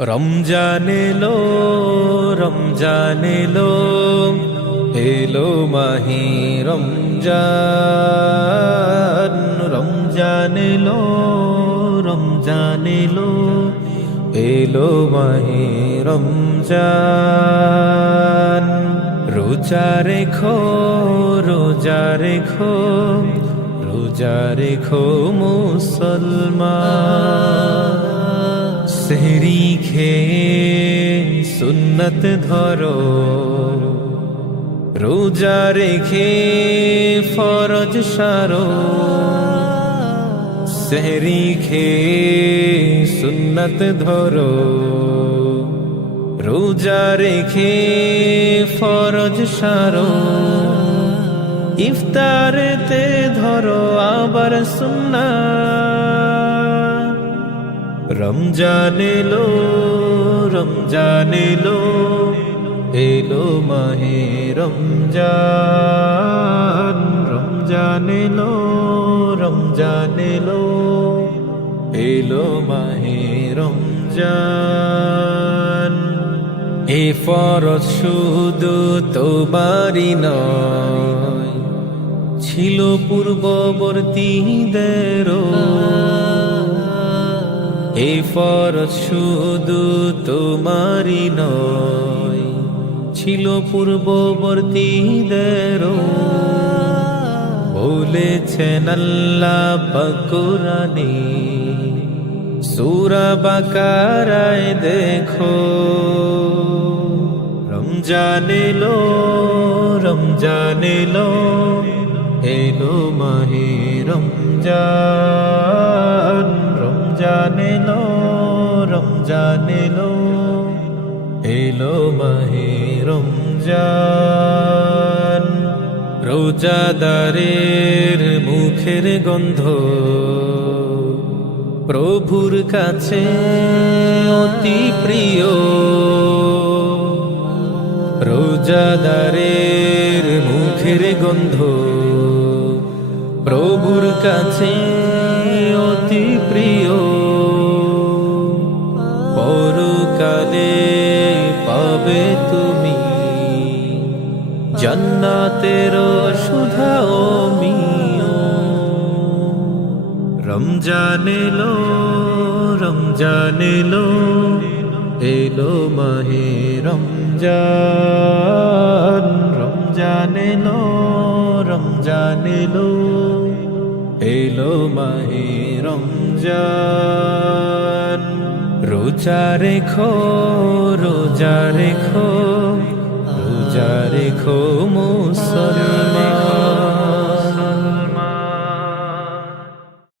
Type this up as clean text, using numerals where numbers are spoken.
রমজান এলো, রমজান এলো, এলো মাহি রমজান। রমজান এলো, রমজান এলো, এলো মাহি রমজান। রোজা রেখো, রোজা রেখো, রোজা রেখো মুসলমান। সেহরি খেয়ে সুন্নত ধরো, রোজা রেখে ফরজ সারো। সেহরি খেয়ে সুন্নত ধরো, রোজা রেখে ফরজ সারো। ইফতারেতে ধরো আবার সুন্নাত। রমজান এলো, রমজান এলো, এলো মাহে রমজান। রমজান এলো, রমজান এলো, এলো মাহে রমজান। এ ফরজ শুধু তোমারই নয়, ছিল পূর্ববর্তীদেরও। এই ফরজ শুধু তোমারই নয়, ছিল পূর্ববর্তীদেরও। বলেছেন আল্লাহ পাক কুরআনে, সূরা বাকারায় দেখো। রমজান এলো, রমজান এলো, এলো মাহে রমজান। রমজান এলো, রমজান এলো, এলো মাহে রমজান। রোজাদারের মুখের গন্ধ প্রভুর কাছে অতি প্রিয়। রোজাদারের মুখের গন্ধ প্রভুর কাছে অতি প্রিয়। পরকালে পাবে তুমি জান্নাতের সুধা ও মিও। রমজান এলো, রমজান এলো, এলো মাহে রমজান। রমজান এলো, রমজান এলো, এলো মাহে রমজান। রোজা রেখো, রোজা রেখো, রোজা রেখো মুসলমান।